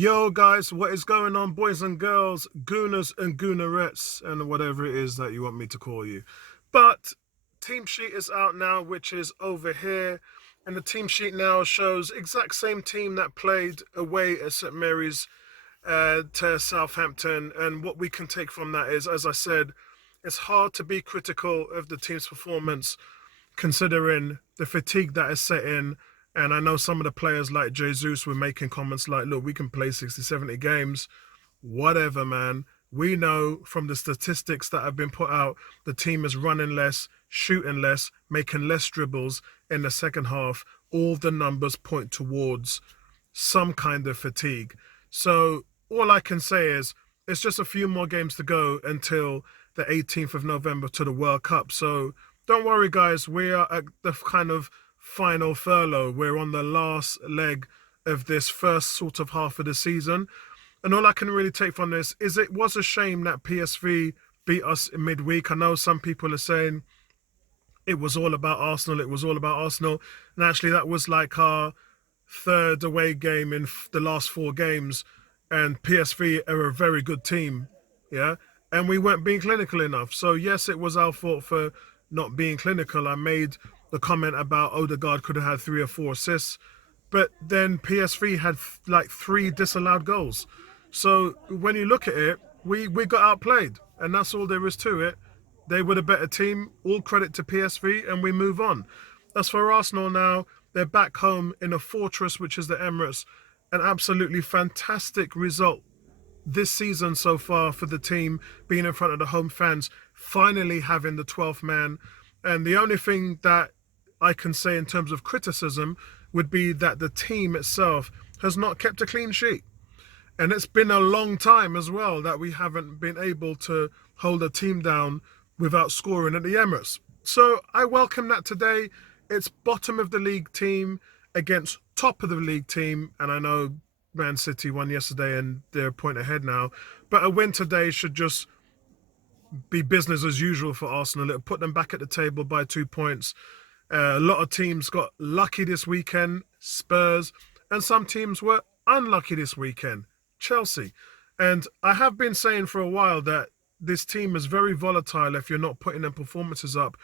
Yo, guys, what is going on, boys and girls, gooners and goonerettes, and whatever it is that you want me to call you? But team sheet is out now, which is over here, and the team sheet now shows exact same team that played away at St Mary's to Southampton. And what we can take from that is, as I said, it's hard to be critical of the team's performance considering the fatigue that is set in. And I know some of the players like Jesus were making comments like, look, we can play 60, 70 games. Whatever, man. We know from the statistics that have been put out, the team is running less, shooting less, making less dribbles in the second half. All the numbers point towards some kind of fatigue. So all I can say is it's just a few more games to go until the 18th of November to the World Cup. So don't worry, guys. We are at the kind of final furlough. We're on the last leg of this first sort of half of the season. And all I can really take from this is it was a shame that PSV beat us in midweek. I know some people are saying it was all about Arsenal. It was all about Arsenal. And actually, that was like our third away game in the last four games. And PSV are a very good team. Yeah. And we weren't being clinical enough. So, yes, it was our fault for not being clinical. I made the comment about Odegaard could have had 3 or 4 assists. But then PSV had like 3 disallowed goals. So when you look at it, we got outplayed. And that's all there is to it. They were the better team. All credit to PSV, and we move on. As for Arsenal now, they're back home in a fortress, which is the Emirates. An absolutely fantastic result this season so far for the team, being in front of the home fans, finally having the 12th man. And the only thing that I can say in terms of criticism would be that the team itself has not kept a clean sheet. And it's been a long time as well that we haven't been able to hold a team down without scoring at the Emirates. So I welcome that today. It's bottom of the league team against top of the league team. And I know Man City won yesterday and they're a point ahead now. But a win today should just be business as usual for Arsenal. It'll put them back at the table by 2 points. A lot of teams got lucky this weekend, Spurs, and some teams were unlucky this weekend, Chelsea. And I have been saying for a while that this team is very volatile if you're not putting their performances up.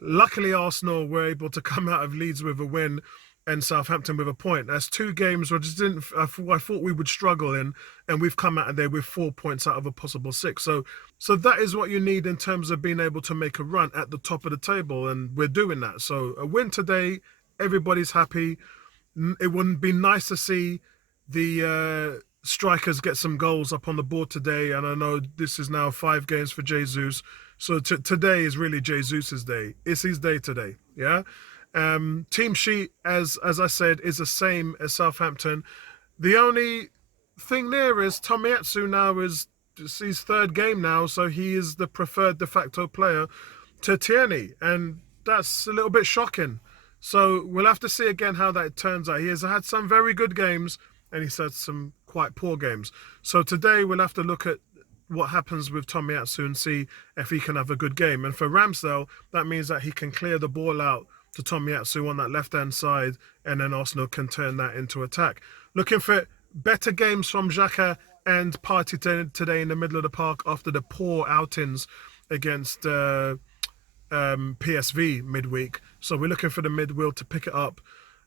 Luckily, Arsenal were able to come out of Leeds with a win and Southampton with a point. That's 2 games where I just didn't. I thought we would struggle in, and we've come out of there with 4 points out of a possible six. So that is what you need in terms of being able to make a run at the top of the table, and we're doing that. So a win today, everybody's happy. It wouldn't be nice to see the strikers get some goals up on the board today, and I know this is now 5 games for Jesus. So today is really Jesus's day. It's his day today. Yeah. Team sheet, as I said, is the same as Southampton. The only thing there is Tomiyasu now is his third game now, so he is the preferred de facto player to Tierney, and that's a little bit shocking. So we'll have to see again how that turns out. He has had some very good games, and he's had some quite poor games. So today we'll have to look at what happens with Tomiyasu and see if he can have a good game. And for Ramsdale, that means that he can clear the ball out to Tomiyasu on that left-hand side, and then Arsenal can turn that into attack. Looking for better games from Xhaka and Partey today in the middle of the park after the poor outings against PSV midweek. So we're looking for the midfield to pick it up.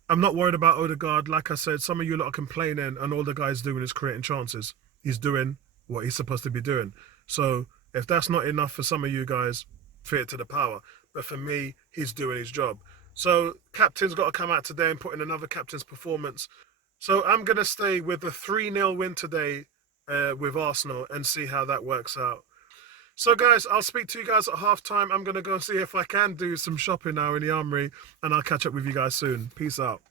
I'm not worried about Odegaard. Like I said, some of you lot are complaining, and all the guy's doing is creating chances. He's doing what he's supposed to be doing. So if that's not enough for some of you guys, fit to the power. But for me, he's doing his job. So captain's got to come out today and put in another captain's performance. So I'm going to stay with the 3-0 win today with Arsenal and see how that works out. So, guys, I'll speak to you guys at halftime. I'm going to go see if I can do some shopping now in the Armoury, and I'll catch up with you guys soon. Peace out.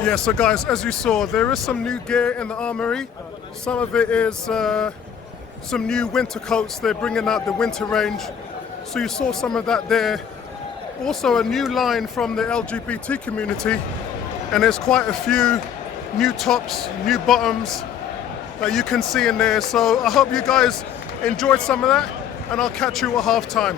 Yeah, so guys, as you saw, there is some new gear in the Armoury. Some of it is some new winter coats. They're bringing out the winter range. So you saw some of that there. Also a new line from the LGBT community. And there's quite a few new tops, new bottoms that you can see in there. So I hope you guys enjoyed some of that, and I'll catch you at halftime.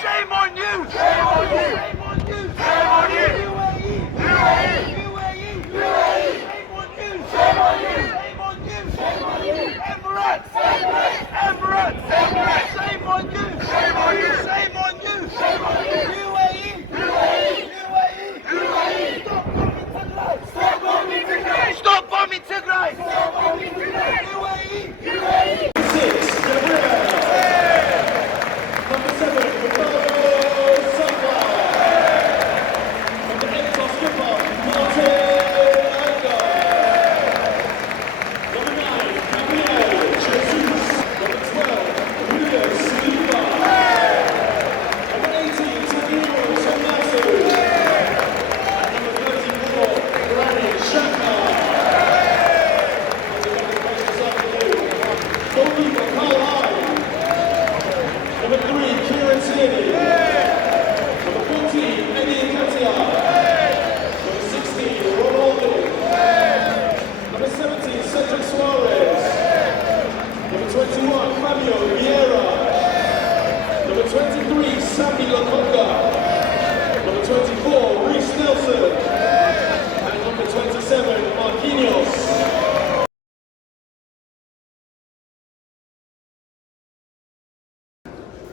Shame on you! Shame on you! Shame on you! Shame on you! UAE! UAE! UAE! Shame on you! Shame on you! Shame on you! Shame on you! Emirates! Emirates! Emirates! Shame on you! Shame on you! Shame on you! Shame on you! UAE! UAE! UAE! UAE! Stop bombing Tigray! Stop bombing Tigray! Stop bombing Tigray! UAE! UAE!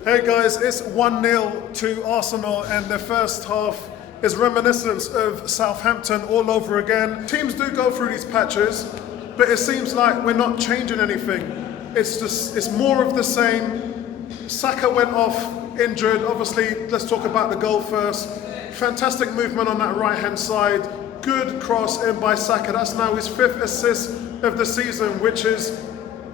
Hey guys, it's 1-0 to Arsenal, and the first half is reminiscent of Southampton all over again. Teams do go through these patches, but it seems like we're not changing anything. It's more of the same. Saka went off injured. Obviously, let's talk about the goal first. Fantastic movement on that right-hand side. Good cross in by Saka. That's now his 5th assist of the season, which is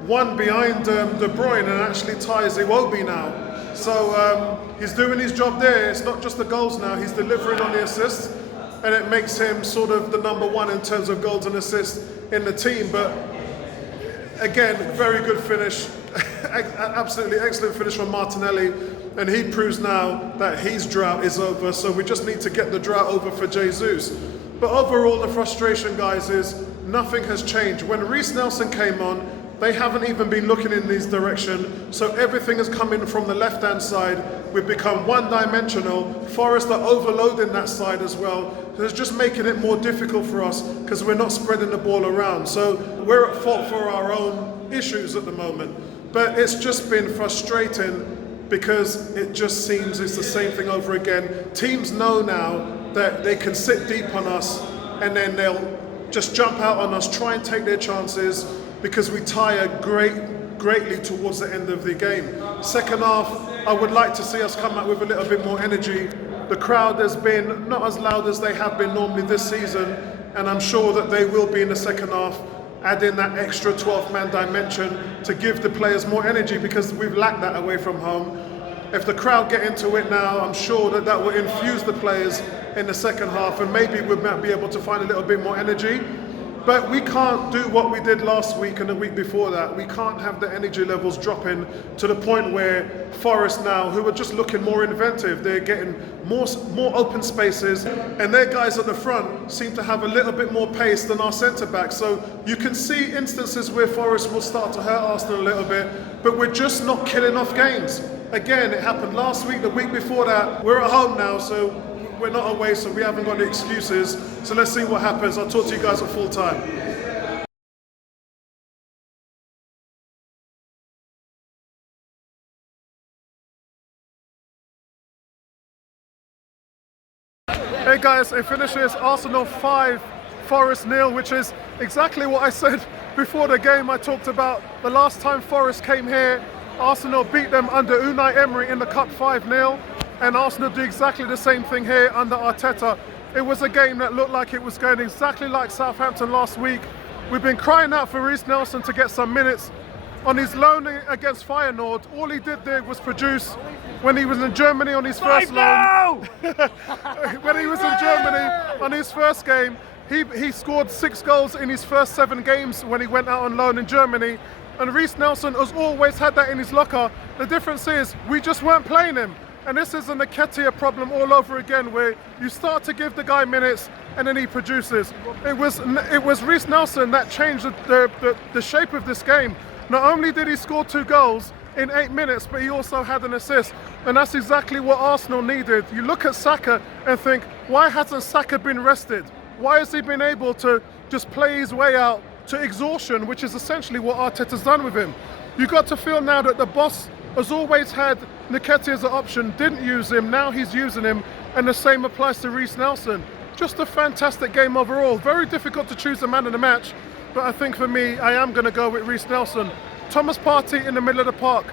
one behind De Bruyne, and actually ties Iwobi now. So he's doing his job there. It's not just the goals now, he's delivering on the assists, and it makes him sort of the number one in terms of goals and assists in the team. But again, very good finish. Absolutely excellent finish from Martinelli, and he proves now that his drought is over, so we just need to get the drought over for Jesus. But overall, the frustration, guys, is nothing has changed. When Reece Nelson came on, they haven't even been looking in this direction, so everything is coming from the left-hand side. We've become one-dimensional. Forrest are overloading that side as well. So it's just making it more difficult for us because we're not spreading the ball around. So we're at fault for our own issues at the moment. But it's just been frustrating because it just seems it's the same thing over again. Teams know now that they can sit deep on us, and then they'll just jump out on us, try and take their chances, because we tire greatly towards the end of the game. Second half, I would like to see us come out with a little bit more energy. The crowd has been not as loud as they have been normally this season, and I'm sure that they will be in the second half, adding that extra 12-man dimension to give the players more energy, because we've lacked that away from home. If the crowd get into it now, I'm sure that that will infuse the players in the second half, and maybe we might be able to find a little bit more energy. But we can't do what we did last week and the week before that. We can't have the energy levels dropping to the point where Forest now, who are just looking more inventive, they're getting more open spaces, and their guys at the front seem to have a little bit more pace than our centre-backs. So you can see instances where Forest will start to hurt Arsenal a little bit, but we're just not killing off games. Again, it happened last week, the week before that. We're at home now, so we're not away, so we haven't got any excuses. So let's see what happens. I'll talk to you guys at full time. Hey guys, it finishes Arsenal 5, Forrest 0, which is exactly what I said before the game. I talked about the last time Forest came here, Arsenal beat them under Unai Emery in the Cup 5-0, and Arsenal do exactly the same thing here under Arteta. It was a game that looked like it was going exactly like Southampton last week. We've been crying out for Reiss Nelson to get some minutes. On his loan against Feyenoord, all he did there was produce. When he was in Germany on his first loan, when he was in Germany on his first game, he scored 6 goals in his first 7 games when he went out on loan in Germany. And Reiss Nelson has always had that in his locker. The difference is we just weren't playing him. And this is a Nketiah problem all over again, where you start to give the guy minutes and then he produces. It was Reiss Nelson that changed the shape of this game. Not only did he score 2 goals in 8 minutes, but he also had an assist. And that's exactly what Arsenal needed. You look at Saka and think, why hasn't Saka been rested? Why has he been able to just play his way out to exhaustion, which is essentially what Arteta's done with him? You've got to feel now that the boss has always had Nketiah as an option, didn't use him, now he's using him, and the same applies to Reiss Nelson. Just a fantastic game overall. Very difficult to choose a man of the match, but I think for me, I am going to go with Reiss Nelson. Thomas Partey in the middle of the park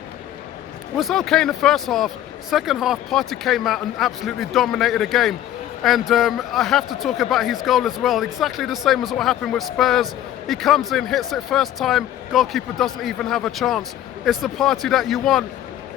was okay in the first half. Second half, Partey came out and absolutely dominated the game. And I have to talk about his goal as well. Exactly the same as what happened with Spurs. He comes in, hits it first time, goalkeeper doesn't even have a chance. It's the Partey that you want.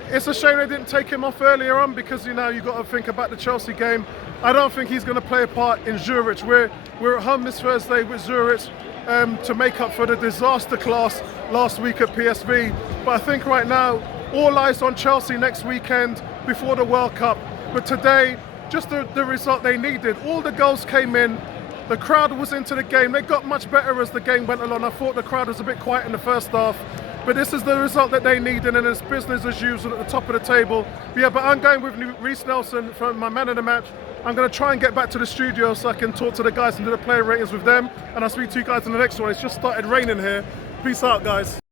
It's a shame they didn't take him off earlier on, because you know you've got to think about the Chelsea game. I don't think he's going to play a part in Zurich. We're at home this Thursday with Zurich to make up for the disaster class last week at PSV. But I think right now, all eyes on Chelsea next weekend before the World Cup. But today, just the result they needed. All the goals came in. The crowd was into the game. They got much better as the game went along. I thought the crowd was a bit quiet in the first half. But this is the result that they needed, and it's business as usual at the top of the table. But yeah, but I'm going with Reiss Nelson for my man of the match. I'm going to try and get back to the studio so I can talk to the guys and do the player ratings with them. And I'll speak to you guys in the next one. It's just started raining here. Peace out, guys.